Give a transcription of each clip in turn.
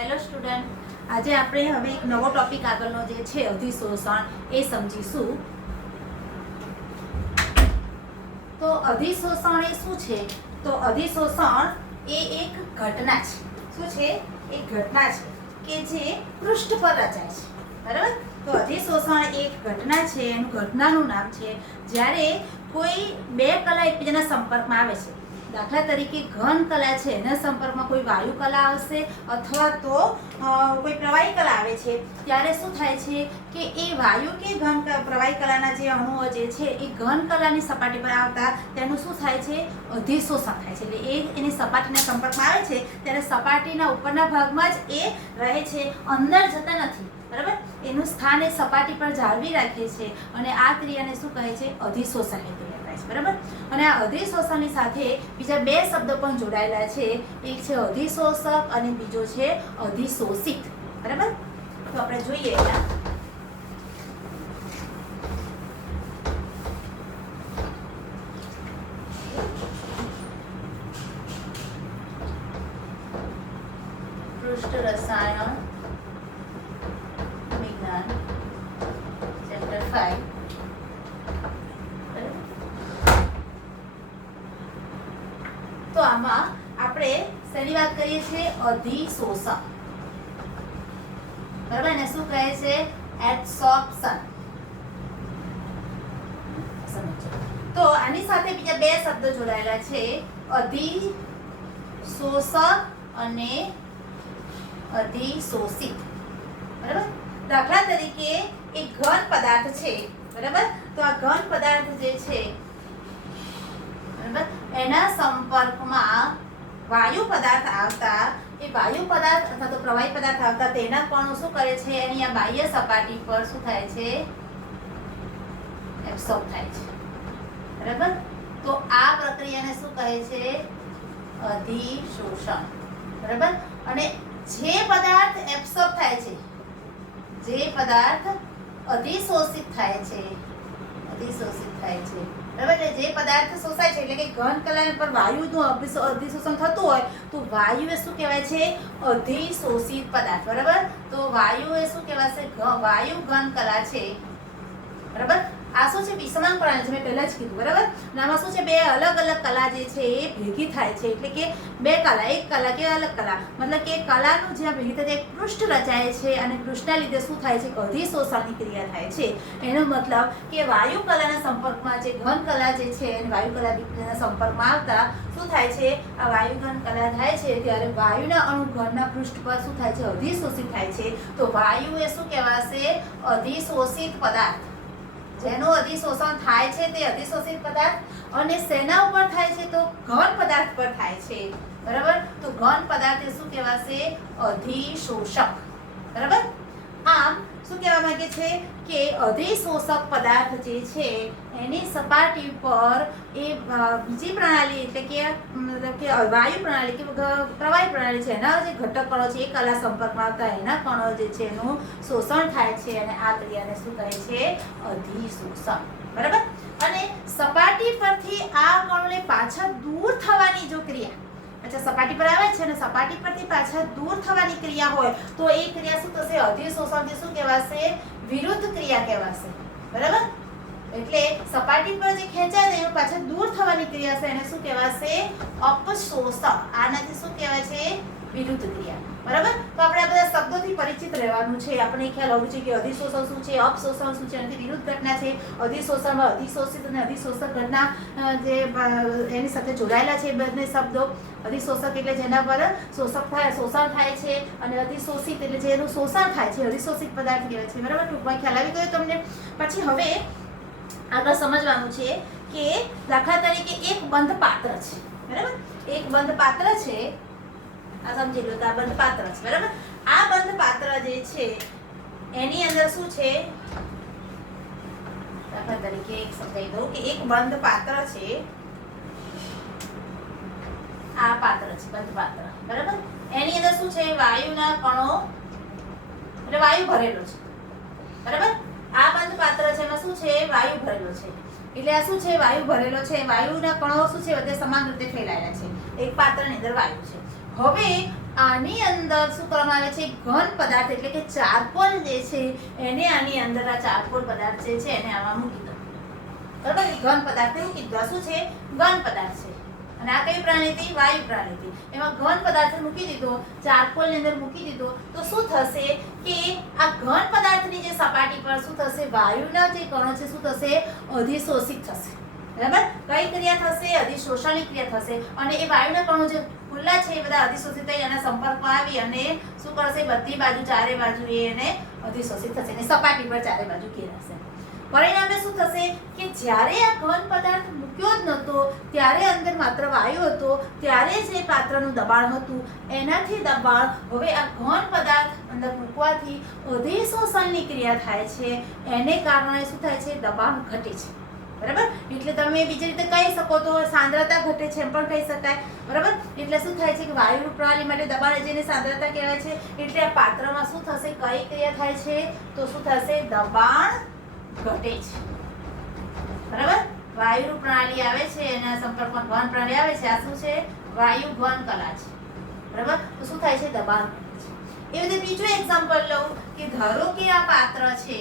Hello student, આજે આપણે હવે એક નવો ટોપિક આગળનો જે છે અધિશોષણ એ સમજીશું. તો અધિશોષણ એ શું છે? તો અધિશોષણ એ એક ઘટના છે. શું છે? એક ઘટના છે કે જે પૃષ્ઠ પર રચાય છે. બરાબર? તો અધિશોષણ એક ઘટના છે, એનું ઘટનાનું નામ છે જ્યારે કોઈ બે કલા એકબીજાના સંપર્કમાં આવે છે. દાખલા તરીકે ઘન કલા છે, એના સંપર્કમાં કોઈ વાયુ કલા આવશે અથવા તો કોઈ પ્રવાહી કલા આવે છે, ત્યારે શું થાય છે કે એ વાયુ કે ઘન પ્રવાહી કલાના જે અણુઓ જે છે એ ઘન કલાની સપાટી પર આવતા તેનું શું થાય છે? અધિશોષણ થાય છે. એટલે એ એની સપાટીના સંપર્કમાં આવે છે ત્યારે સપાટીના ઉપરના ભાગમાં જ એ રહે છે, અંદર જતા નથી. બરાબર? એનું સ્થાન એ સપાટી પર જાળવી રાખે છે અને આ ક્રિયાને શું કહે છે? અધિશોષણની ક્રિયા કહે છે. બરાબર? અને આ અધિશોષણની સાથે બીજા બે શબ્દો પણ જોડાયેલા છે. એક છે અધિશોષક અને બીજો છે અધિશોષિત. બરાબર? તો આપણે જોઈએ અહીંયા પૃષ્ઠ રસાયણ વિજ્ઞાન ચેપ્ટર 5. તો આમાં આપણે શેની વાત કરીએ છીએ? અધિશોષણ. બરાબર? એને શું કહે છે? એબ્સોર્પ્શન. તો આની સાથે બીજા બે શબ્દો જોડાયેલા છે, અધિશોષક અને અધિશોષિત. બરાબર? દાખલા તરીકે એક ઘન પદાર્થ છે. બરાબર? તો આ ઘન પદાર્થ જે છે, બરાબર, એના સંપર્કમાં વાયુ પદાર્થ આવતા એ વાયુ પદાર્થ અથવા તો પ્રવાહી પદાર્થ આવતા તેના કણો શું કરે છે? એની આ બાહ્ય સપાટી પર શું થાય છે? એબ્સોર્બ થાય છે. બરાબર? તો આ પ્રક્રિયાને શું કહે છે? અધિશોષણ. બરાબર? અને જે પદાર્થ એબ્સોર્બ થાય છે, જે પદાર્થ અધિશોષિત થાય છે, અધિશોષિત થાય છે, બરાબર, એટલે જે પદાર્થ શોષાય છે, એટલે કે ઘન કલા પર વાયુનું અધિશોષણ થતું હોય તો વાયુ એ શું કહેવાય છે? અધિશોષિત પદાર્થ. બરાબર? તો વાયુ એ શું કહેવાશે? વાયુ ઘન કલા છે. બરાબર? આ શું છે? વિષમાંગ પ્રણાલી છે, મેં પહેલા જ કીધું. બરાબર? આમાં શું છે? બે અલગ અલગ કલા જે છે એ ભેગી થાય છે, એટલે કે બે કલા, એક કલા કે અલગ કલા, મતલબ કે કલાનું જ્યાં ભેગી થાય એક પૃષ્ઠ રચાય છે અને પૃષ્ઠના લીધે શું થાય છે? અધિશોષણની ક્રિયા થાય છે. એનો મતલબ કે વાયુ કલાના સંપર્કમાં જે ઘન કલા જે છે અને વાયુ કલાના સંપર્કમાં આવતા શું થાય છે? આ વાયુ ઘન કલા થાય છે ત્યારે વાયુના અણુ ઘનના પૃષ્ઠ પર શું થાય છે? અધિશોષિત થાય છે. તો વાયુ એ શું કહેવાશે? અધિશોષિત પદાર્થ. જેનું અધિશોષણ થાય છે તે અધિશોષિત પદાર્થ. અને શેના ઉપર થાય છે? તો ઘન પદાર્થ પર થાય છે. બરાબર? તો ઘન પદાર્થ એ શું કહેવાશે? અધિશોષક. બરાબર? આમ શું કહેવા માંગે છે કે અધિશોષક પદાર્થ જે છે એની સપાટી પર એ બીજી પ્રણાલી એટલે કે મતલબ કે વાયુ પ્રણાલી કે પ્રવાહી પ્રણાલી છે, એના જે ઘટક કણો છે એ કલા સંપર્કમાં આવતા એના કણો જે છે એનું શોષણ થાય છે અને આ ક્રિયાને શું કહે છે? અધિશોષણ. બરાબર? અને સપાટી પરથી આ કણોને પાછા દૂર થવાની જો ક્રિયા, અચ્છા, સપાટી પર આવે છે અને સપાટી પરથી પાછા દૂર થવાની ક્રિયા હોય તો એ ક્રિયા શું થશે? અધિશોષણથી શું કહેવાશે? વિરુદ્ધ ક્રિયા કહેવાશે. બરાબર? એટલે સપાટી પર જે ખેંચાય છે એ પાછા દૂર થવાની ક્રિયા છે, એને શું કહેવાશે? અપશોષક. આનાથી શું કહેવાય છે? વિરુદ્ધ ક્રિયા. બરાબર? તો આપણે આ બધા શબ્દોથી પરિચિત રહેવાનું છે. આપણે ખ્યાલ હોવું જોઈએ કે અધિશોષણ શું છે, અપશોષણ શું છે, એનાથી વિરુદ્ધ ઘટના છે. અધિશોષણમાં અધિશોષિત અને અધિશોષક ઘટના જે એની સાથે જોડાયેલા છે બંને શબ્દો. અધિશોષક એટલે જેના પર શોષણ થાય છે અને અધિશોષિત એટલે જેનું શોષણ થાય છે, અધિશોષિત પદાર્થ કહેવાય છે. બરાબર? ટૂંકમાં ખ્યાલ આવી ગયો તમને? પછી હવે આગળ સમજવાનું છે કે દાખલા તરીકે એક બંધ પાત્ર છે. બરાબર? એક બંધ પાત્ર છે, આ સમજી લો. તો આ બંધ પાત્ર છે. બરાબર? આ બંધ પાત્ર જે છે એની અંદર શું છે? દાખલા તરીકે એક સમજાવી દઉં કે એક બંધ પાત્ર છે. આ પાત્ર છે, બંધ પાત્ર. બરાબર? એની અંદર શું છે? વાયુના કણો, એટલે વાયુ ભરેલો છે. બરાબર? આ બંધ પાત્ર છે, એમાં શું છે? વાયુ ભરેલો છે. એટલે આ શું છે? વાયુ ભરેલો છે. વાયુના કણો શું છે? બધે સમાન રીતે ફેલાયેલા છે. એક પાત્રની અંદર વાયુ છે. હવે આની અંદર શું કરવામાં આવે છે, ઘન પદાર્થ એટલે કે ચારકોલ જે છે એને આની અંદર આ ચારકોલ પદાર્થ જે છે એને આમાં મૂકી દો. બરાબર, ઘન પદાર્થને મૂકી દીધો. શું છે, ઘન પદાર્થ છે. અને આ કઈ પ્રાણી હતી, વાયુ પ્રાણી હતી. એમાં ઘન પદાર્થ મૂકી દીધો, ચારકોલની અંદર મૂકી દીધો, તો શું થશે કે આ ઘન પદાર્થની જે સપાટી પર શું થશે, વાયુના જે કણો છે શું થશે, અધિશોષિત થશે. બરાબર, કઈ ક્રિયા થશે, અધિશોષણની ક્રિયા થશે. અને એ વાયુના કણો જે ખુલ્લા છે એ બધા અધિશોષિત થઈ એના સંપર્કમાં આવી અને શું કરશે, બધી બાજુ ચારે બાજુ એને અધિશોષિત થશે અને સપાટી પર ચારે બાજુ ઘેરાશે. પરિણામે શું થશે કે જ્યારે આ ઘન પદાર્થ મૂક્યો જ નહોતો ત્યારે અંદર માત્ર વાયુ હતો, ત્યારે જે પાત્રનું દબાણ હતું એનાથી દબાણ હવે આ ઘન પદાર્થ અંદર મૂકવાથી અધિશોષણની ક્રિયા થાય છે. એને કારણે શું થાય છે, દબાણ ઘટે છે. બરાબર, એટલે તમે બીજી રીતે કહી શકો તો સાંદ્રતા ઘટે છે એમ પણ કહી શકાય. બરાબર, એટલે શું થાય છે કે વાયુ પ્રણાલી માટે દબાણ જેને સાંદ્રતા કહેવાય છે. એટલે આ પાત્રમાં શું થશે, કઈ ક્રિયા થાય છે, તો શું થશે, દબાણ ઘટે છે. બરાબર, વાયુ પ્રણાલી આવે છે એના સંપર્કમાં ઘન પ્રણાલી આવે છે. આ શું છે, વાયુ ઘન કલા છે. બરાબર, તો શું થાય છે, દબાણ ઘટે છે. એ રીતે બીજું એક્ઝામ્પલ લઉં કે ધારો કે આ પાત્ર છે,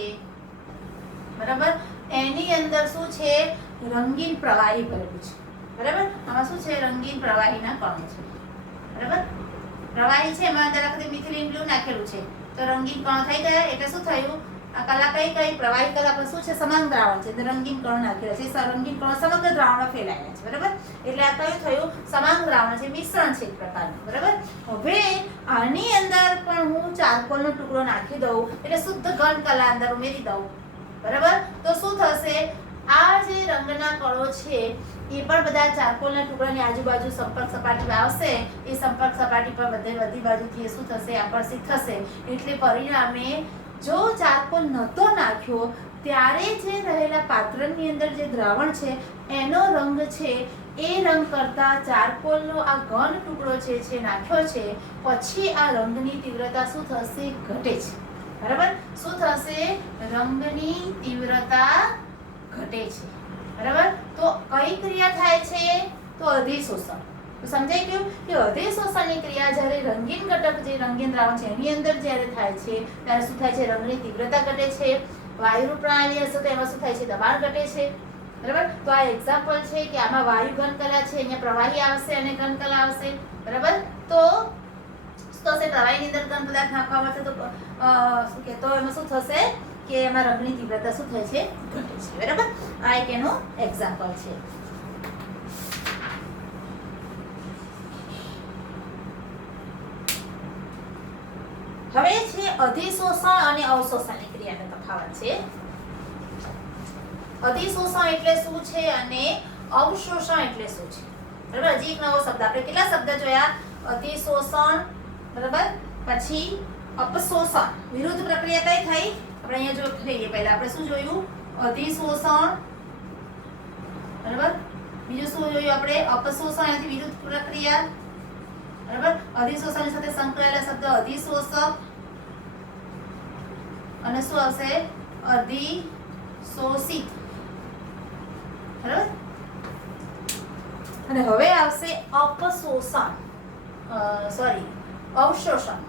બરાબર, એની અંદર શું છે, રંગીન પ્રવાહી ભરેલું છે. બરાબર, આમાં શું છે, રંગીન પ્રવાહીના કણો છે. બરાબર, પ્રવાહી છે એમાં અંદર આખી મિથિલિન બ્લુ નાખેલું છે તો રંગીન કણો થઈ ગયા. એટલે શું થયું, આ કલા કઈ પ્રવાહી કલા પર શું છે, સમાંગ દ્રાવણ છે. રંગીન કણો નાખેલા છે, રંગીન કણો સમગ્ર દ્રાવણમાં ફેલાયેલા છે. બરાબર, એટલે આ કયું થયું, સમાંગ દ્રાવણ છે, મિશ્રણ છે એક પ્રકારનું. બરાબર, હવે આની અંદર પણ હું ચારકોલનો ટુકડો નાખી દઉં એટલે શુદ્ધ ઘન કલા અંદર ઉમેરી દઉં. બરાબર, તો શું થશે, આ જે રંગના કણો છે એ પણ બધા ચારકોલના ટુકડાની આજુબાજુ સંપર્ક સપાટી પર આવશે. એ સંપર્ક સપાટી પર બધી બાજુથી શું થશે, આકર્ષિત થશે. એટલે પરિણામે જો ચારકોલ નહોતો નાખ્યો ત્યારે જે રહેલા પાત્રની અંદર જે દ્રાવણ છે એનો રંગ છે એ રંગ કરતા ચારકોલનો આ ઘન ટુકડો છે નાખ્યો છે, પછી આ રંગની તીવ્રતા શું થશે, ઘટે છે. બરાબર, શું થશે, રંગની તીવ્રતા ઘટે છે. બરાબર, તો કઈ ક્રિયા થાય છે, તો અધિશોષણ. તો સમજાઈ ગયું કે અધિશોષણની ક્રિયા જ્યારે રંગીન ઘટક જે રંગીન દ્રાવણ છે એની અંદર જ્યારે થાય છે ત્યારે શું થાય છે, રંગની તીવ્રતા ઘટે છે. વાયુ પ્રણાલી હશે તો એમાં શું થાય છે, દબાણ ઘટે છે. બરાબર, તો આ એક્ઝામ્પલ છે કે આમાં વાયુ ઘન કલા છે, અહીંયા પ્રવાહી આવશે અને ઘન કલા આવશે. બરાબર, તો પ્રવાહીની અંદર ઘન પદાર્થ નાખવામાં આવશે તો શું કે, તો એમાં શું થશે કે એમાં રંગની તીવ્રતા શું થાય છે, ઘટે છે. બરાબર, આ એક એનો એક્ઝામ્પલ છે. હવે છે અધિશોષણ અને અવશોષણની ક્રિયાનો તફાવત છે. અધિશોષણ એટલે શું છે અને અવશોષણ એટલે શું છે. બરાબર, હજી એક નવો શબ્દ, આપણે કેટલા શબ્દ જોયા, અધિશોષણ, બરાબર, પછી અપશોષણ. વિરુદ્ધ પ્રક્રિયા કઈ થઈ, આપણે અહીંયા જો લઈએ, પહેલા આપણે શું જોયું, અધિશોષણ. બરાબર, બીજું શું જોયું આપણે, અપશોષણ. એનાથી વિરુદ્ધ પ્રક્રિયા. બરાબર, અધિશોષણની સાથે સંકળાયેલા શબ્દ અધિશોષક અને શું આવશે, અધિશોષિત. બરાબર, અને હવે આવશે અપશોષણ, અવશોષણ.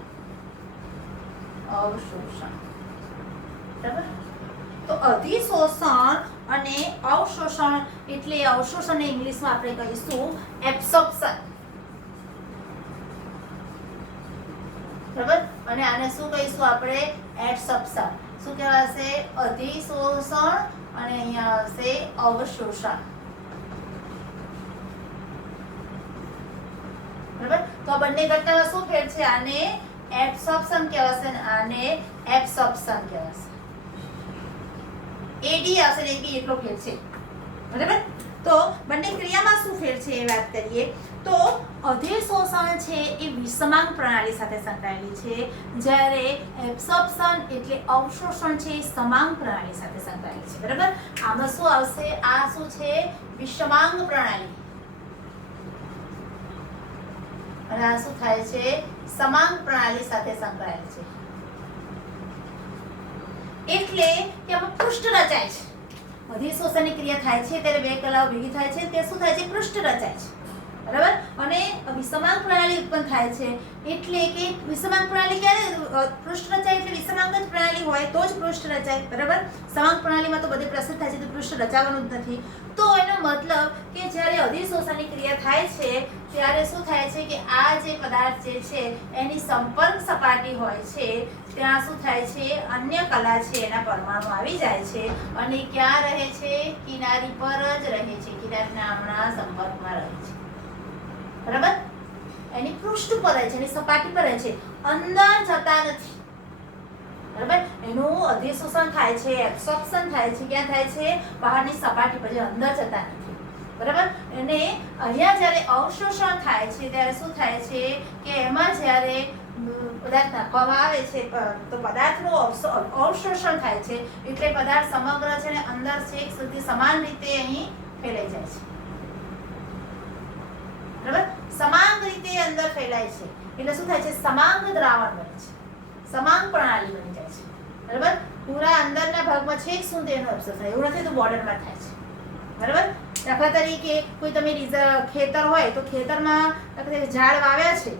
બરાબર, તો અધિશોષણ અને અવશોષણ એટલે અવશોષણને ઇંગ્લિશમાં આપણે કહીશું એબ્સોર્પ્શન. બરાબર, અને આને શું કહીશું આપણે, એડસોર્પ્શન. શું કહેવાશે, અધિશોષણ અને અહીંયા આવશે અવશોષણ. બરાબર, તો આ બંને ઘટનામાં શું ફેર છે, આને એબ્સોર્પ્શન કહેવાશે અને આને એબ્સોર્પ્શન કહેવાશે. એડી આવશે ને એબી એટલો ફેર છે. બરાબર, તો બંને ક્રિયામાં શું ફેર છે એ વાત કરીએ તો અધિશોષણ છે એ વિષમાંગ પ્રણાલી સાથે સંકળાયેલી છે, જ્યારે એબ્સોર્પ્શન એટલે અવશોષણ છે એ સમાંગ પ્રણાલી સાથે સંકળાયેલી છે. બરાબર, આમાં શું આવશે, આ શું છે, વિષમાંગ પ્રણાલી, અને આ શું થાય છે, સમાંગ પ્રણાલી સાથે સંકળાયેલ છે. એટલે કે આમાં પૃષ્ઠ રચાય છે. અધિશોષણની ક્રિયા થાય છે ત્યારે બે કલાઓ ભેગી થાય છે તે શું થાય છે, પૃષ્ઠ રચાય છે. બરાબર, અને વિષમાંગ પ્રણાલી ઉત્પન્ન થાય છે. એટલે કે વિષમાંગ પ્રણાલી ક્યારે પૃષ્ઠ રચાય એટલે વિષમાંગ જ પ્રણાલી હોય તો જ પૃષ્ઠ રચાય. બરાબર. સમાંગ પ્રણાલીમાં તો બધે પ્રસિદ્ધ થાય છે તો પૃષ્ઠ રચાવાનું જ નથી. તો એનો મતલબ કે જ્યારે અધિશોષણની ક્રિયા થાય છે ત્યારે શું થાય છે કે આ જે પદાર્થ જે છે એની સંપર્ક સપાટી હોય છે ત્યાં શું થાય છે, અન્ય કલા છે એના પરમાણુ આવી જાય છે અને ક્યાં રહે છે, કિનારી પર જ રહે છે, કિનારીના હમણાં સંપર્કમાં રહે છે. બરાબર. એની પૃષ્ઠ પર રહે છે, એની સપાટી પર રહે છે, અંદર જતા નથી. બરાબર. એનું અધિશોષણ થાય છે, એબ્સોર્પ્શન થાય છે, ક્યાં થાય છે, બહારની સપાટી પર, અંદર જતા નથી. બરાબર. અને અહીંયા જ્યારે અવશોષણ થાય છે ત્યારે શું થાય છે કે એમાં જ્યારે પદાર્થ નાખવામાં આવે છે તો પદાર્થનું અવશોષણ થાય છે એટલે પદાર્થ સમગ્ર છે ને અંદર છેક સુધી સમાન રીતે અહીં ફેલાઈ જાય છે. બરાબર. સમાંગ રીતે અંદર ફેલાય છે એટલે શું થાય છે, સમાંગ દ્રાવણ બને છે, સમાંગ પ્રણાલી બની જાય છે. બરાબર. પૂરા અંદરના ભાગમાં છેક સુધી એનું અવશોષણ, એવું નથી તો બોર્ડરમાં થાય છે. બરાબર. દાખલા તરીકે કોઈ તમે ખેતર હોય તો ખેતરમાં ઝાડ વાવ્યા છે.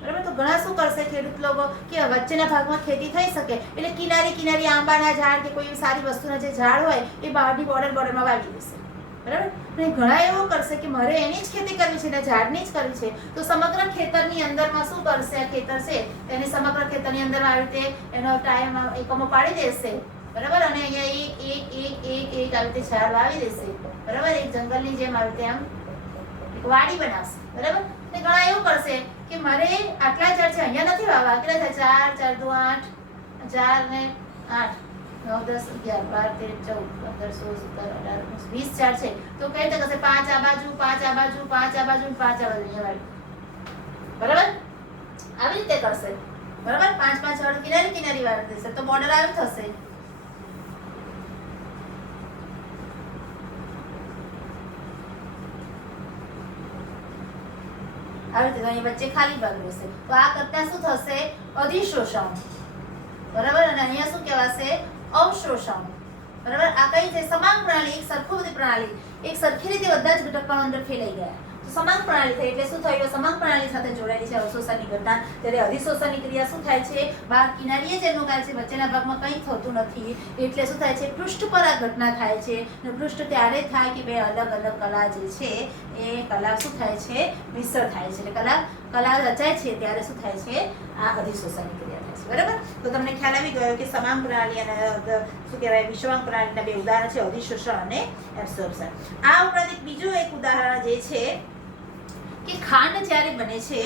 બરાબર. તો ઘણા શું કરશે ખેડૂત લોકો કે વચ્ચેના ભાગમાં ખેતી થઈ શકે એટલે કિનારી આંબાના ઝાડ કે કોઈ સારી વસ્તુના જે ઝાડ હોય એ બહારની બોર્ડરમાં વાવી દેશે. બરાબર. અને ઘણા એવું કરશે કે મારે એની જ ખેતી કરવી છે ને ઝાડની જ કરવી છે તો સમગ્ર ખેતરની અંદરમાં શું કરશે, આ ખેતર છે એને સમગ્ર ખેતરની અંદર આવી રીતે એનો ટાઈમ એકમો પાડી દેશે. બરાબર. અને અહીંયા એક આવી રીતે ઝાડ વાવી દેશે. બરાબર. એક જંગલની જેમ આવી રીતે આમ એક વાડી બનાવશે. બરાબર. અને ઘણા એવું કરશે કે મારે આટલા ઝાડ છે અહીંયા નથી વાવવા, કેટલા છે, 4 4 2 8, 4 ને 8 9 10 11 12 13 14 15 16 17 18 20 ઝાડ છે તો કઈ રીતે કરશે, 5 આ બાજુ, 5 આ બાજુ, 5 આ બાજુ, 5 આ બાજુ અહીંયા વાળી. બરાબર. આવી રીતે કરશે. બરાબર. 5 5 ઝાડ કિનારી વાળી દેશે તો બોર્ડર આવી થશે. આવી રીતે અહીં વચ્ચે ખાલી ભાગ રહેશે તો આ કરતા શું થશે, અધિશોષણ. બરાબર. અને અહીંયા શું કહેવાશે, અવશોષણ. બરાબર. આ કઈ છે, સમાંગ પ્રણાલી, એક સરખી બધી પ્રણાલી, એક સરખી રીતે બધા જ ઘટકો અંદર ફેલાઈ ગયા તો સમાંગ પ્રણાલી થઈ. એટલે શું થયું, સમાંગ પ્રણાલી સાથે જોડાયેલી છે અવશોષણની ઘટના. ત્યારે અધિશોષણની ક્રિયા શું થાય છે, બહાર કિનારીએ જ એનું કાર્ય છે, વચ્ચેના ભાગમાં કંઈ થતું નથી એટલે શું થાય છે, પૃષ્ઠ પર આ ઘટના થાય છે. અને પૃષ્ઠ ત્યારે થાય કે બે અલગ અલગ કલા જે છે એ કલા શું થાય છે, મિશ્ર થાય છે. એટલે કલા રચાય છે ત્યારે શું થાય છે, આ અધિશોષણની ક્રિયા થાય છે. બરાબર. તો તમને ખ્યાલ આવી ગયો કે સમાંગ પ્રણાલી અને શું કહેવાય વિષમાંગ પ્રણાલીના બે ઉદાહરણ છે, અધિશોષણ અને એબ્સોર્પ્શન. આ ઉપરાંત એક બીજું એક ઉદાહરણ જે છે કે ખાંડ જ્યારે બને છે,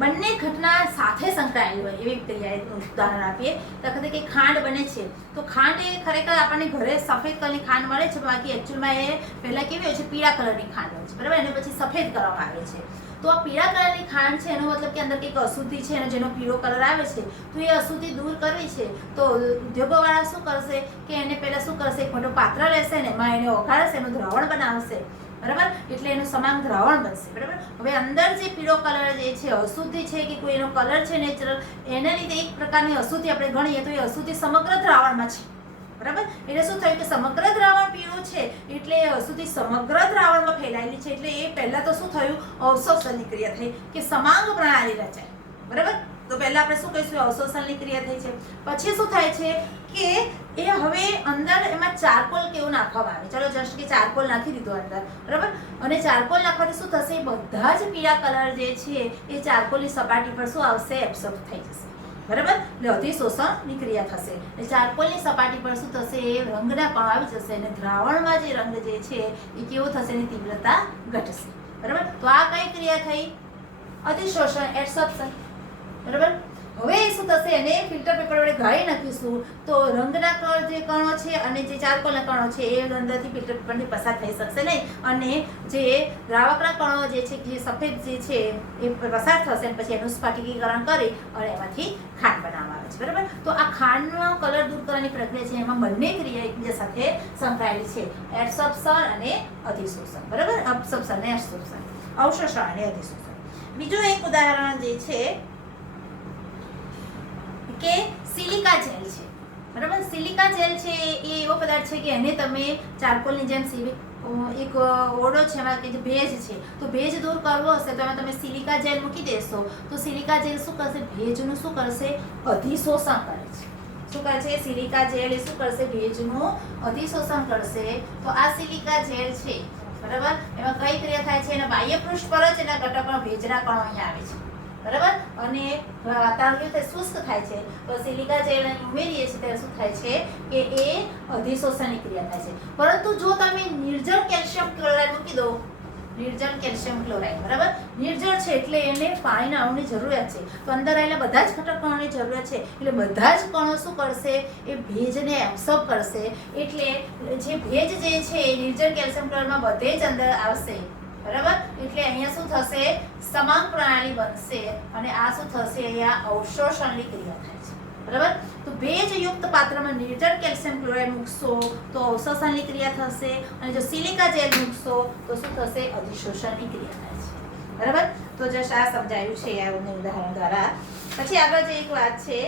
બંને ઘટના સાથે સંકળાયેલી હોય એવી ક્રિયાનું ઉદાહરણ આપીએ. દાખલા તરીકે ખાંડ બને છે તો ખાંડ એ ખરેખર આપણને ઘરે સફેદ કલરની ખાંડ મળે છે, બાકી એકચ્યુઅલમાં એ પહેલાં કેવી હોય છે, પીળા કલરની ખાંડ હોય છે. બરાબર. એને પછી સફેદ કરવામાં આવે છે. તો આ પીળા કલરની ખાંડ છે એનો મતલબ કે અંદર કંઈક અશુદ્ધિ છે અને જેનો પીળો કલર આવે છે તો એ અશુદ્ધિ દૂર કરવી છે તો ઉદ્યોગોવાળા શું કરશે કે એને પહેલાં શું કરશે, એક મોટો પાત્ર લેશે ને એમાં એને ઓગાળશે, એનું દ્રાવણ બનાવશે. બરાબર. એટલે એનું સમાંગ દ્રાવણ બનશે. બરાબર. હવે અંદર જે પીળો કલર જે છે અશુદ્ધિ છે કે કોઈ એનો કલર છે નેચરલ, એના લીધે એક પ્રકારની અશુદ્ધિ આપણે ગણીએ તો એ અશુદ્ધિ સમગ્ર દ્રાવણમાં છે. બરાબર. એટલે શું થયું કે સમગ્ર દ્રાવણ પીળું છે એટલે એ અશુદ્ધિ સમગ્ર દ્રાવણમાં ફેલાયેલી છે એટલે એ પહેલા તો શું થયું, અવશોષણની ક્રિયા થઈ કે સમાંગ પ્રણાલી રચાય. બરાબર. તો પહેલા આપણે શું કહીશું, અવશોષણની ક્રિયા થઈ છે. પછી શું થાય છે કે એ હવે અંદર એમાં ચારકોલ કેવું નાખવામાં આવે, ચલો જસ્ટ કે ચારકોલ નાખી દીધો અંદર. બરાબર. અને ચારકોલ નાખવાથી શું થશે, બધા જ પીળા કલર જે છે એ ચારકોલની સપાટી પર શું આવશે, એબ્સોર્બ થઈ જશે. બરાબર. એટલે અધિશોષણની ક્રિયા થશે. એટલે ચારકોલની સપાટી પર શું થશે, એ રંગના કણો આવી જશે અને દ્રાવણમાં જે રંગ જે છે એ કેવો થશે, એની તીવ્રતા ઘટશે. બરાબર. તો આ કઈ ક્રિયા થઈ, અધિશોષણ, એબ્સોર્પ્શન. બરાબર. હવે શું થશે, એને ફિલ્ટર પેપર વડે ગાળી નાખીશું તો રંગના જે કણો છે અને જે ચારકોલના કણો છે એ અંદરથી ફિલ્ટર પેપરથી પસાર થઈ શકશે નહીં અને જે દ્રાવકના કણો જે છે જે સફેદ જે છે એ પસાર થશે અને પછી એનું સ્ફટિકીકરણ કરી અને એમાંથી ખાંડ બનાવવામાં આવે છે. બરાબર. તો આ ખાંડનો કલર દૂર કરવાની પ્રક્રિયા છે એમાં બંને ક્રિયા એકબીજા સાથે સંકળાયેલી છે, એબ્સોર્પ્શન અને અધિશોષણ. બરાબર. એબ્સોર્પ્શન અને એબ્સોર્પ્શન, અવશોષણ અને અધિશોષણ. બીજું એક ઉદાહરણ જે છે કે સિલિકા જેલ છે. બરાબર. સિલિકા જેલ છે એ એવો પદાર્થ છે કે એને તમે ચારકોલની જેમ એક ઓરડો છે એમાં કે જે ભેજ છે, તો ભેજ દૂર કરવો હશે તો એમાં તમે સિલિકા જેલ મૂકી દેશો તો સિલિકા જેલ શું કરશે? ભેજનું શું કરશે? અધિશોષણ કરે છે. શું કરે છે? સિલિકા જેલ એ શું કરશે? ભેજનું અધિશોષણ કરશે. તો આ સિલિકા જેલ છે, બરાબર, એમાં કઈ ક્રિયા થાય છે? એના બાહ્ય પૃષ્ઠ પર જ એના ઘટકો ભેજના કણો અહીંયા આવે છે, બરાબર, અને વાતાવરણ કેવું થાય? શુષ્ક થાય છે. તો સિલિકા જેલ ઉમેરીએ છીએ ત્યારે શું થાય છે કે એ અધિશોષણની ક્રિયા થાય છે. પરંતુ જો તમે નિર્જળ કેલ્શિયમ ક્લોરાઇડ મૂકી દો, નિર્જળ કેલ્શિયમ ક્લોરાઇડ, બરાબર, નિર્જળ છે એટલે એને પાણીના અણુની જરૂરિયાત છે, તો અંદર આવેલા બધા જ ઘટક કણોની જરૂરિયાત છે, એટલે બધા જ કણો શું કરશે? એ ભેજને એબ્સોર્બ કરશે. એટલે જે ભેજ જે છે એ નિર્જળ કેલ્શિયમ ક્લોરાઇડમાં બધે જ અંદર આવશે, બરાબર. એટલે અહીંયા શું થશે? સમાંગ પ્રણાલી બનશે અને આ શું થશે? અહીંયા અવશોષણની ક્રિયા થાય છે, બરાબર. તો ભેજયુક્ત પાત્રમાં નિર્જળ કેલ્શિયમ ક્લોરાઇડ મૂકશો તો અવશોષણની ક્રિયા થશે અને જો સિલિકા જેલ મૂકશો તો શું થશે? અધિશોષણની ક્રિયા થાય છે, બરાબર. તો જસ્ટ આ સમજાયું છે આ ઉદાહરણ દ્વારા. પછી આગળ જે એક વાત છે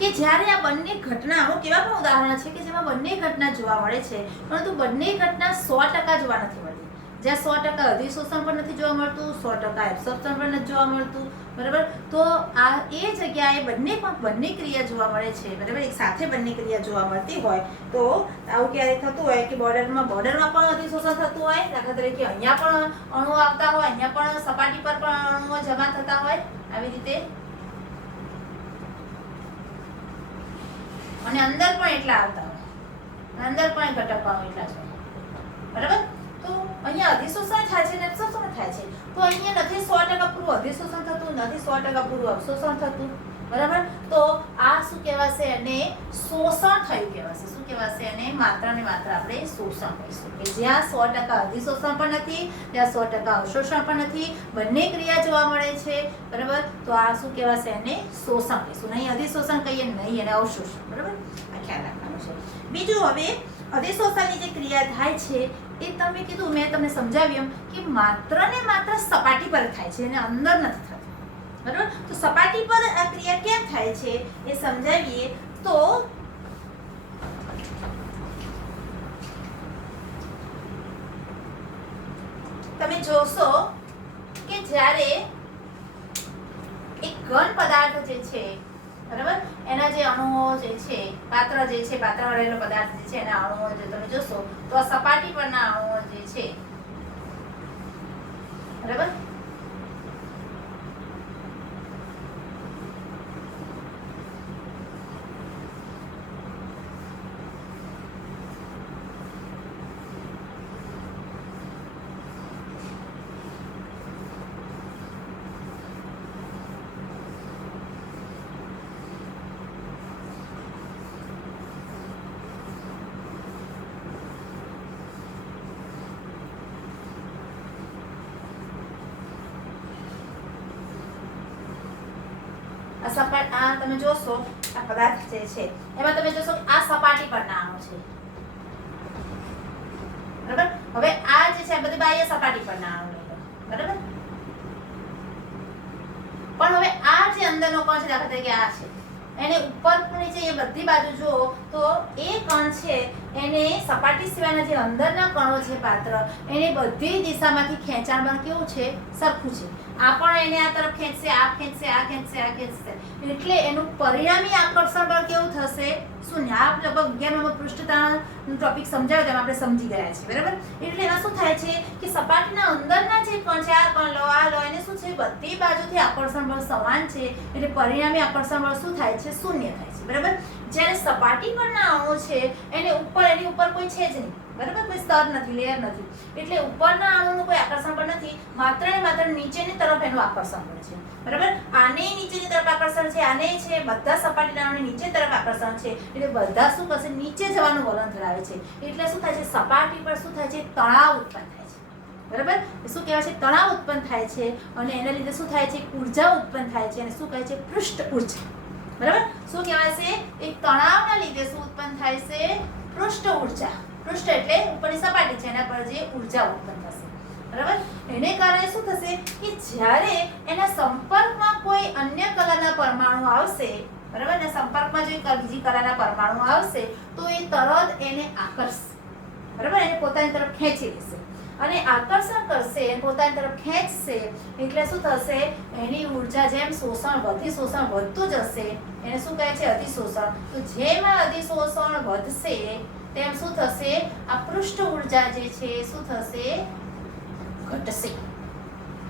કે જ્યારે આ બંને ઘટનાઓ, કેવા પણ ઉદાહરણ છે કે જેમાં બંને ઘટના જોવા મળે છે પરંતુ બંને ઘટના 100% જોવા નથી મળતી. જ્યાં 100% અધિશોષણ પણ નથી જોવા મળતું, 100% એબ્સોર્પ્શન પણ નથી જોવા મળતું, બરાબર. તો આ એ જગ્યાએ બંને ક્રિયા જોવા મળે છે, બરાબર, એક સાથે બંને ક્રિયા જોવા મળતી હોય તો આવું ક્યારે થતું હોય કે બોર્ડરમાં પણ અધિશોષણ થતું હોય, દાખલા તરીકે અહીંયા પણ અણુઓ આવતા હોય, અહીંયા પણ સપાટી પર પણ અણુઓ જમા થતા હોય, આવી રીતે, અને અંદર પણ એટલા આવતા હોય, અંદર પણ ઘટકો એટલા જ હોય, બરાબર. તો અહીંયા અધિશોષણ થાય છે ને એબ્સોર્પ્શન થાય છે. તો અહીંયા નથી 100% પૂરું અધિશોષણ થતું, નથી 100% પૂરું અવશોષણ થતું, બરાબર. તો આ શું કહેવાશે? અને શોષણ થયું કહેવાશે. શું કહેવાશે? અને માત્ર ને માત્ર આપણે શોષણ કહીશું કે જ્યાં 100% અધિશોષણ પણ નથી, ત્યાં 100% અવશોષણ પણ નથી, બંને ક્રિયા જોવા મળે છે, બરાબર. તો આ શું કહેવાશે? અને શોષણ કહીશું. નહીં અધિશોષણ કહીએ, નહીં અને અવશોષણ, બરાબર. આ ખ્યાલ રાખવાનો છે. બીજું, હવે અધિશોષણની જે ક્રિયા થાય છે એ તમે કીધું, મેં તમને સમજાવ્યું કે માત્ર ને માત્ર સપાટી પર થાય છે અને અંદર નથી થતું, બરાબર. તો સપાટી પર આ ક્રિયા કેમ થાય છે એ સમજાવીએ તો તમે જોશો કે જ્યારે એક ઘન પદાર્થ જે છે, બરાબર, એના જે અણુઓ જે છે, પાત્ર જે છે, પાત્રમાં રહેલો પદાર્થ જે છે એના અણુઓ જે તમે જોશો તો આ સપાટી પરના અણુઓ જે છે, બરાબર, આ તમે જોશો આ પદાર્થ જે છે એમાં તમે જોશો આ સપાટી પરના અણુ છે, બરાબર. હવે આ જે છે બધી બાહ્ય સપાટી પરના અણુ લઈ લો, બરાબર. પણ હવે આ જે અંદરનો કણ છે, દાખલા તરીકે આ છે, એને ઉપર નીચે એ બધી બાજુ જો તો એ કણ છે એને સપાટી સિવાયના જે અંદરના કણો છે પાત્ર, એને બધી દિશામાંથી ખેંચાણ બળ કેવું છે? સરખું છે. આ પણ એને આ તરફ ખેંચશે, આ ખેંચશે, આ ખેંચશે, આ ખેંચશે, એટલે એનું પરિણામી આકર્ષણ બળ કેવું થશે? શૂન્ય. આ લગભગ 11 નંબર પૃષ્ઠતાણનો ટોપિક સમજાવ્યો તેમ આપણે સમજી ગયા છીએ, બરાબર. એટલે એમાં શું થાય છે કે સપાટીના અંદરના જે કણ છે, આ કણ લો, આ લો, એને શું છે? બધી બાજુથી આકર્ષણ બળ સમાન છે, એટલે પરિણામી આકર્ષણ બળ શું થાય છે? શૂન્ય થાય છે, બરાબર. જ્યારે સપાટી પરના અણુ છે એની ઉપર કોઈ છે જ નહીં, બરાબર, કોઈ સ્તર નથી, લેયર નથી, એટલે ઉપરના અણુનું કોઈ આકર્ષણ પણ નથી, માત્ર ને માત્ર નીચેની તરફ એનું આકર્ષણ બળ છે, બરાબર. આને નીચેની તરફ આકર્ષણ છે, આને છે, બધા સપાટીના અણુની નીચે તરફ આકર્ષણ છે, એટલે બધા શું કરશે? નીચે જવાનું વલણ ધરાવે છે. એટલે શું થાય છે? સપાટી પર શું થાય છે? તણાવ ઉત્પન્ન થાય છે, બરાબર. શું કહેવાય છે? તણાવ ઉત્પન્ન થાય છે અને એના લીધે શું થાય છે? ઉર્જા ઉત્પન્ન થાય છે અને શું કહે છે? પૃષ્ઠ ઉર્જા, બરાબર. શું કહેવાય છે? એક તણાવના લીધે શું ઉત્પન્ન થાય છે? પૃષ્ઠ ઉર્જા. પૃષ્ઠ એટલે ઉપરની સપાટી છે, એના પર જે ઉર્જા ઉત્પન્ન થશે, બરાબર. એને કારણે શું થશે કે જ્યારે એના સંપર્કમાં કોઈ અન્ય કલાના પરમાણુ આવશે, બરાબર, એના સંપર્કમાં જો બીજી કલાના પરમાણુ આવશે તો એ તરત એને આકર્ષશે, બરાબર, એને પોતાની તરફ ખેંચી લેશે અને આકર્ષણ કરશે, પોતાની તરફ ખેંચશે એટલે શું થશે, એની ઉર્જા જેમ શોષણ વધતું જશે એને શું કહે છે, અધિશોષણ. તો જેમ આ અધિશોષણ વધશે તેમ શું થશે, આ પૃષ્ઠ ઉર્જા જે છે શું થશે, ઘટશે.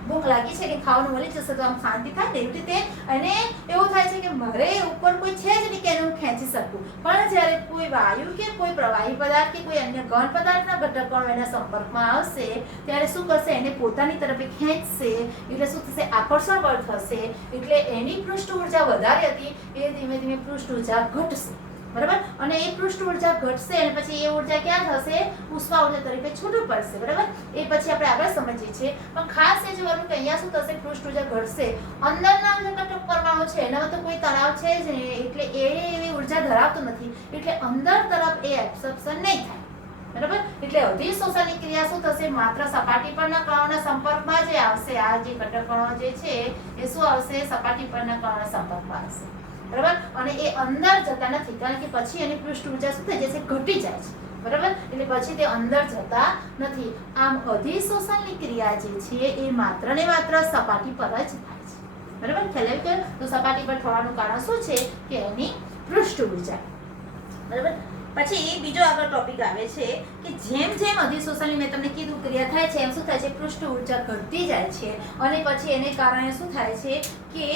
ભૂખ લાગી છે કે ખાવાનું મળી જશે તો આમ શાંતિ થાય ને, એવી રીતે અને એવું થાય છે કે મારે ઉપર કોઈ છે જ નહીં કે એને હું ખેંચી શકું, પણ જ્યારે કોઈ વાયુ કે કોઈ પ્રવાહી પદાર્થ કે કોઈ અન્ય ઘન પદાર્થના ઘટકો એના સંપર્કમાં આવશે ત્યારે શું કરશે, એને પોતાની તરફ ખેંચશે એટલે શું થશે, આકર્ષણ બળ થશે એટલે એની પૃષ્ઠ ઉર્જા વધારે હતી એ ધીમે ધીમે પૃષ્ઠ ઉર્જા ઘટશે. બરાબર, અને એ પૃષ્ઠ ઉર્જા ઘટશે અને પછી એ ઉર્જા ક્યાં થશે, ઉષ્મા ઉર્જા તરીકે છૂટું પડશે. બરાબર, એ પછી આપણે આગળ સમજીએ છીએ, પણ ખાસ એ જોવાનું કે અહીંયા શું થશે, પૃષ્ઠ ઉર્જા ઘટશે, અંદરના જે ઘટક પરમાણુ છે એનામાં તો કોઈ તણાવ છે જ નહીં એટલે એ એવી ઉર્જા ધરાવતો નથી એટલે અંદર તરફ એ એબ્સોર્પ્શન નહીં થાય. બરાબર, એટલે અધિશોષણની ક્રિયા શું થશે, માત્ર સપાટી પરના કણોના સંપર્કમાં જ આવશે. આ જે ઘટક કણો જે છે એ શું આવશે, સપાટી પરના કણોના સંપર્કમાં આવશે. બરાબર, અને એ અંદર જતા નથી કારણ કે પછી એની પૃષ્ઠ ઉર્જા શું થઈ જશે, ઘટી જાય છે. બરાબર, એટલે પછી તે અંદર જતા નથી. આમ અધિશોષણની ક્રિયા જે છે એ માત્ર ને માત્ર સપાટી પર જ થાય છે. બરાબર, ખ્યાલ આવ્યો કે તો સપાટી પર થવાનું કારણ શું છે કે એની પૃષ્ઠ ઉર્જા. બરાબર, પછી બીજો આગળ ટોપિક આવે છે કે જેમ જેમ અધિશોષણની મેં તમને કીધું ક્રિયા થાય છે એમ શું થાય છે, પૃષ્ઠ ઉર્જા ઘટતી જાય છે અને પછી એને કારણે શું થાય છે કે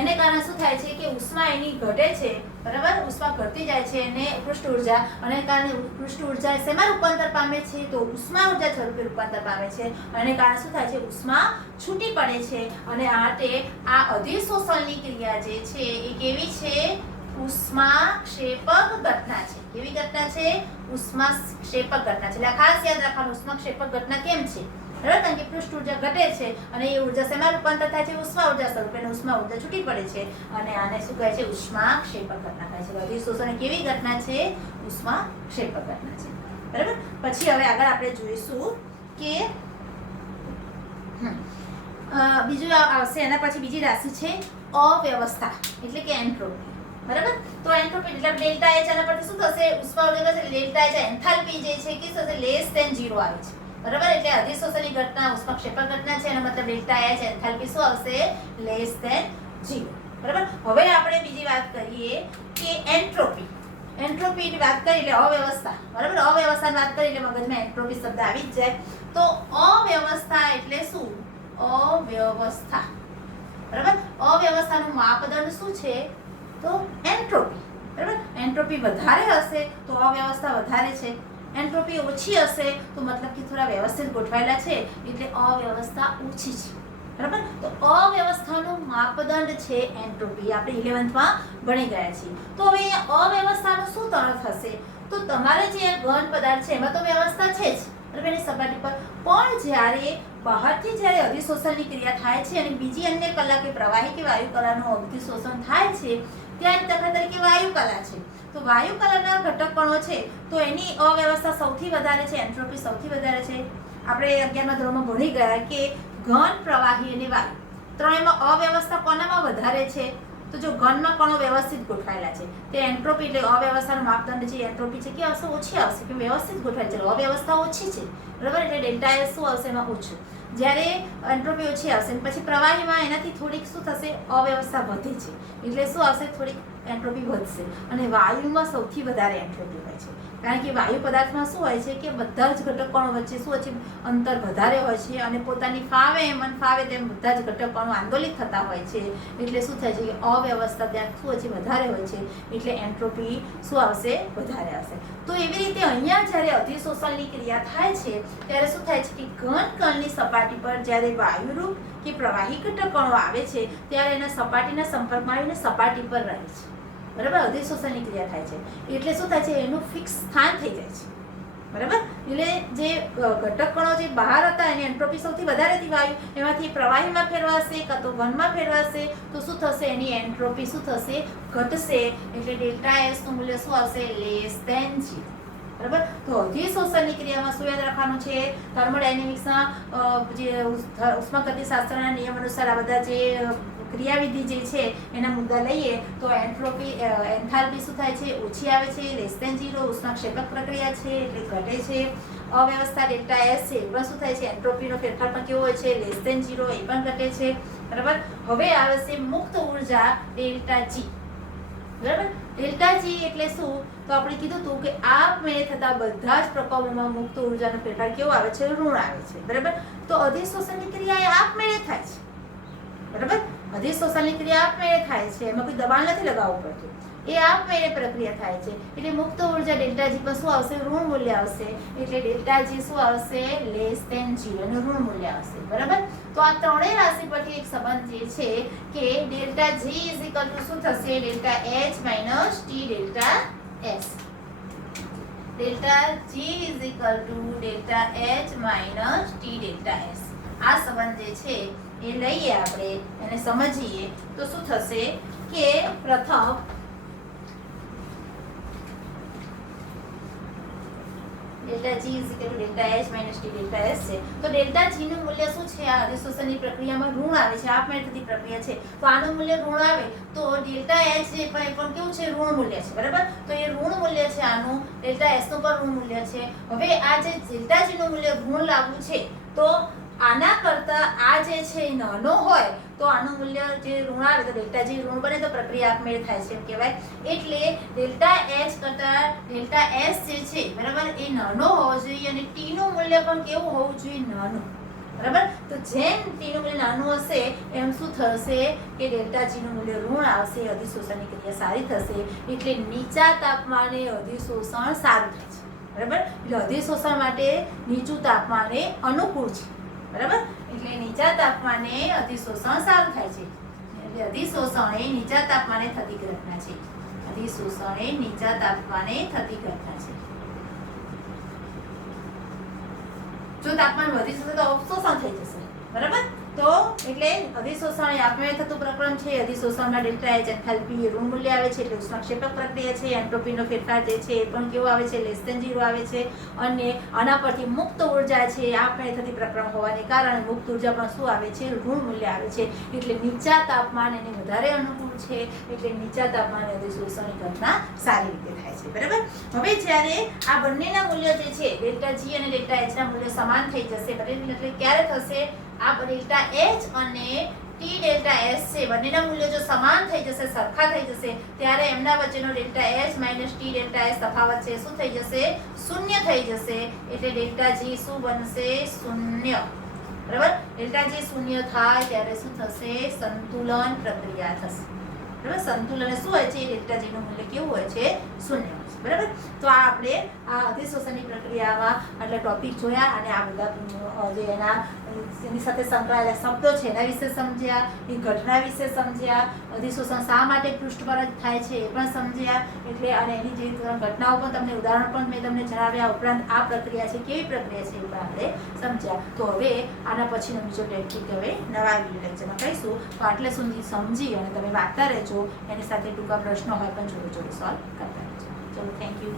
એને કારણે શું થાય છે કે ઉષ્મા એની ઘટે છે. બરાબર, ઉષ્મા ઘટતી જાય છે અને પૃષ્ઠ ઉર્જા અને કારણે પૃષ્ઠ ઉર્જા શેમાં રૂપાંતર પામે છે, તો ઉષ્મા ઉર્જા સ્વરૂપે રૂપાંતર પામે છે અને કારણે શું થાય છે, ઉષ્મા છૂટી પડે છે અને આ અધિશોષણની ક્રિયા જે છે એ કેવી છે, ઉષ્મા ક્ષેપક ઘટના છે. કેવી ઘટના છે, ઉષ્મા ક્ષેપક ઘટના છે. એટલે ખાસ યાદ રાખવાનું ઉષ્મા ક્ષેપક ઘટના કેમ છે. બરાબર, કારણ કે પૃષ્ઠ ઉર્જા ઘટે છે અને એ ઉર્જા શેમાં રૂપાંતર થાય છે, ઉષ્મા ઉર્જા સ્વરૂપે ઉષ્મા ઉર્જા છૂટી પડે છે અને આને શું કહે છે, ઉષ્મા ક્ષેપક ઘટના કહે છે. અધિશોષણ કેવી ઘટના છે, ઉષ્મા ક્ષેપક ઘટના છે. બરાબર, પછી હવે આગળ આપણે જોઈશું કે બીજું આવશે એના પછી બીજી રાશિ છે અવ્યવસ્થા એટલે કે એન્ટ્રોપી. બરાબર, તો એન્ટ્રોપી એટલે ડેલ્ટા એચ આના પરથી શું થશે, ઉષ્મા ઉર્જા થશે ડેલ્ટા એચ, એન્થાલ્પી જે છે કે થશે લેસ ધેન 0 આવે છે. બરાબર, એટલે અધિશોષણની ઘટના ઉષ્મા ક્ષેપક ઘટના છે એનો મતલબ ડેલ્ટા એચ, એન્થાલ્પી શું આવશે, લેસ ધેન 0. બરાબર, હવે આપણે બીજી વાત કરીએ કે એન્ટ્રોપી. એન્ટ્રોપીની વાત કરી એટલે અવ્યવસ્થા. બરાબર, અવ્યવસ્થાની વાત કરી એટલે મગજમાં એન્ટ્રોપી શબ્દ આવી જ જાય. તો અવ્યવસ્થા એટલે શું, અવ્યવસ્થા. બરાબર, અવ્યવસ્થાનું માપદંડ શું છે, તો એન્ટ્રોપી. બરાબર, એન્ટ્રોપી વધારે હશે તો અવ્યવસ્થા વધારે છે, એન્ટ્રોપી ઓછી હશે તો મતલબ કે થોડા વ્યવસ્થિત ગોઠવાયેલા છે એટલે અવ્યવસ્થા ઓછી છે. બરાબર, તો અવ્યવસ્થાનું માપદંડ છે એન્ટ્રોપી. આપણે 11th માં ભણી ગયા છીએ. તો હવે અહીંયા અવ્યવસ્થાનો શું અર્થ થશે, તો તમારે જે ઘન પદાર્થ છે એમાં તો વ્યવસ્થા છે જ બરાબર એની સપાટી પર, પણ જ્યારે બહારથી જ્યારે અધિશોષણની ક્રિયા થાય છે અને બીજી અન્ય કલા કે પ્રવાહી કે વાયુ કલાનું અધિશોષણ થાય છે ત્યારે દાખલા તરીકે વાયુ કલા છે, તો વાયુ કલાના ઘટક કણો છે તો એની અવ્યવસ્થા સૌથી વધારે છે, એન્ટ્રોપી સૌથી વધારે છે. આપણે 11મા ધોરણમાં ભણી ગયા કે ઘન, પ્રવાહી અને વાયુ ત્રણેયમાં અવ્યવસ્થા કોનામાં વધારે છે, તો જો ઘનમાં કણો વ્યવસ્થિત ગોઠવાયેલા છે તે એન્ટ્રોપી એટલે અવ્યવસ્થાનો માપદંડ છે એન્ટ્રોપી છે કે આવશે, ઓછી આવશે કે વ્યવસ્થિત ગોઠવાયેલ છે, અવ્યવસ્થા ઓછી છે. બરાબર, એટલે ડેલ્ટા એસ શું આવશે એમાં ઓછું, જ્યારે એન્ટ્રોપી ઓછી આવશે પછી પ્રવાહીમાં એનાથી થોડીક શું થશે, અવ્યવસ્થા વધે છે એટલે શું આવશે, થોડીક એન્ટ્રોપી વધશે. અને વાયુમાં સૌથી વધારે એન્ટ્રોપી હોય છે કારણ કે વાયુ પદાર્થમાં શું હોય છે કે બધા જ ઘટક કણો વચ્ચે શું હોય છે, અંતર વધારે હોય છે અને પોતાની ફાવે મન ફાવે તેમ બધા જ ઘટક કણો આંદોલિત થતા હોય છે એટલે શું થાય છે કે અવ્યવસ્થા ત્યાં શું હોય છે, વધારે હોય છે એટલે એન્ટ્રોપી શું આવશે, વધારે આવશે. તો એવી રીતે અહીંયા જ્યારે અધિશોષણની ક્રિયા થાય છે ત્યારે શું થાય છે કે ઘન કણની સપાટી પર જ્યારે વાયુરૂપ કે પ્રવાહી ઘટક કણો આવે છે ત્યારે એના સપાટીના સંપર્કમાં આવીને સપાટી પર રહે છે. બરાબર, અધિશોષણની ક્રિયા થાય છે એટલે શું થાય છે, એનું ફિક્સ સ્થાન થઈ જાય છે. બરાબર, એટલે જે ઘટક કણો જે બહાર હતા એની એન્ટ્રોપી સૌથી વધારે હતી વાયુ, એમાંથી પ્રવાહીમાં ફેરવાશે કાં તો ઘનમાં ફેરવાશે તો શું થશે, એની એન્ટ્રોપી શું થશે, ઘટશે એટલે ડેલ્ટા એસ નું મૂલ્ય શું આવશે, લેસ ધેન 0. બરાબર, તો અધિશોષણની ક્રિયામાં શું યાદ રાખવાનું છે, થર્મોડાયનેમિક્સના જે ઉષ્માગતિશાસ્ત્રના નિયમ અનુસાર આ બધા જે ક્રિયાવિધિ જે છે એના મુદ્દા લઈએ તો એન્ટ્રોપી એન્થાલ્પી શું થાય છે, ઓછી આવે છે, લેસ ધેન 0, ઉષ્માક્ષેપક પ્રક્રિયા છે એટલે ઘટે છે. અવ્યવસ્થા ડેલ્ટા એસ છે એમાં શું થાય છે, એન્ટ્રોપીનો ફેરફાર પણ કેવો હોય છે, લેસ ધેન 0, એ પણ ઘટે છે. બરાબર. હવે આવે છે મુક્ત ઉર્જા ડેલ્ટા જી. બરાબર. ડેલ્ટા જી એટલે શું, તો આપણે કીધું હતું કે આપમેળે થતા બધા જ પ્રકારોમાં મુક્ત ઉર્જાનો ફેરફાર કેવો આવે છે, ઋણ આવે છે. બરાબર. તો અધિશોષણની ક્રિયા એ આપમેળે થાય છે. બરાબર. અધિશોષણની ક્રિયા આપમેળે થાય છે, એમાં કોઈ દબાણ નથી લગાવવું પડતું, એ આપમેળે પ્રક્રિયા થાય છે. એટલે મુક્ત ઉર્જા ડેલ્ટા જી પર શું આવશે, ઋણ મૂલ્ય આવશે. એટલે ડેલ્ટા જી શું આવશે, લેસ ધેન 0 નું ઋણ મૂલ્ય આવશે. બરાબર. તો આ ત્રણેય રાશિ પરથી એક સંબંધ જે છે કે delta G is equal to શું થશે, delta H minus T delta S. Delta G is equal to delta H minus T delta S. આ સંબંધ જે છે એ લઈએ આપણે અને સમજીએ તો શું થશે કે પ્રથમ delta G is equal to delta H minus T delta S છે. તો ડેલ્ટા જી નું મૂલ્ય શું છે, આ અધિશોષણની પ્રક્રિયામાં ઋણ આવે છે, આપમેળે થતી પ્રક્રિયા છે, તો આનું મૂલ્ય ઋણ આવે તો ડેલ્ટા એચ જે પણ કેવું છે, ઋણ મૂલ્ય છે. બરાબર. તો એ ઋણ મૂલ્ય છે આનું, ડેલ્ટા એસ નું પણ ઋણ મૂલ્ય છે. હવે આ જે ડેલ્ટા જી નું મૂલ્ય ઋણ લાવવું છે તો આના કરતા આ જે છે નાનો હોય તો આનું મૂલ્ય જે ઋણ આવે તો ડેલ્ટા જી ઋણ બને તો પ્રક્રિયા આપમેળે થાય છે એમ કહેવાય. એટલે ડેલ્ટા એચ કરતા ડેલ્ટા એસ જે છે બરાબર એ નાનો હોવો જોઈએ અને ટી નું મૂલ્ય પણ કેવું હોવું જોઈએ, નાનું. બરાબર. તો જેમ ટી નું મૂલ્ય નાનું હશે એમ શું થશે કે ડેલ્ટા જી નું મૂલ્ય ઋણ આવશે, અધિશોષણની ક્રિયા સારી થશે. એટલે નીચા તાપમાને અધિશોષણ સારું થાય છે. બરાબર. એટલે અધિશોષણ માટે નીચું તાપમાન એ અનુકૂળ છે. બરાબર. એટલે નીચા તાપમાને અધિશોષણ સારું થાય છે. એટલે અધિશોષણ એ નીચા તાપમાને થતી ઘટના છે. અધિશોષણ એ નીચા તાપમાને થતી ઘટના છે. જો તાપમાન વધી જશે તો અવશોષણ થઈ જશે. બરાબર. તો એટલે અધિશોષણ એ આપમેળે થતું પ્રકરણ છે. અધિશોષણમાં ડેલ્ટા એચ એન્થાલ્પી ઋણ મૂલ્ય આવે છે એટલે ઉષ્માક્ષેપક પ્રક્રિયા છે. એન્ટ્રોપીનો ફેરફાર જે છે એ પણ કેવો આવે છે, લેસ ધેન 0 આવે છે. અને આના પરથી મુક્ત ઉર્જા છે આપમેળે થતી પ્રકરણ હોવાને કારણે મુક્ત ઉર્જા પણ શું આવે છે, ઋણ મૂલ્ય આવે છે. એટલે નીચા તાપમાન એને વધારે અનુકૂળ છે. એટલે નીચા તાપમાને અધિશોષણની ઘટના સારી રીતે થાય છે. બરાબર. હવે જ્યારે આ બંનેના મૂલ્યો જે છે ડેલ્ટા જી અને ડેલ્ટા એચ ના મૂલ્યો સમાન થઈ જશે. એટલે ક્યારે થશે, આ ડેલ્ટા એચ અને ટી ડેલ્ટા એસ છે બંનેના મૂલ્યો જો સમાન થઈ જશે, સરખા થઈ જશે, ત્યારે એમના વચ્ચેનો delta H minus T delta S તફાવત છે શું થઈ જશે, શૂન્ય થઈ જશે. એટલે ડેલ્ટા જી શું બનશે, શૂન્ય. બરાબર. ડેલ્ટા જી શૂન્ય થાય ત્યારે શું થશે, સંતુલન પ્રક્રિયા થશે. બરાબર. સંતુલન શું હોય છે, ડેલ્ટા જી નું મૂલ્ય કેવું હોય છે, શૂન્ય હોય છે. બરાબર. તો આ આપણે આ અધિશોષણની પ્રક્રિયામાં આટલા ટોપિક જોયા અને આ બધા જે એની સાથે સંકળાયેલા શબ્દો છે એના વિશે સમજ્યા, એ ઘટના વિશે સમજ્યા, અધિશોષણ શા માટે પૃષ્ઠ પર જ થાય છે એ પણ સમજ્યા. એટલે અને એની જે ઘટનાઓ પણ તમને ઉદાહરણ પણ મેં તમને જણાવ્યા. ઉપરાંત આ પ્રક્રિયા છે કેવી પ્રક્રિયા છે એ પણ આપણે સમજ્યા. તો હવે આના પછીનો બીજો ટોપિક હવે નવા વિડીયો લેક્ચરમાં કહીશું. તો આટલે સુધી સમજી અને તમે વાંચતા રહેજો. એની સાથે ટૂંકા પ્રશ્નો હોય પણ જોડે જોડે સોલ્વ કરતા રહેજો. ચલો, થેન્ક યુ.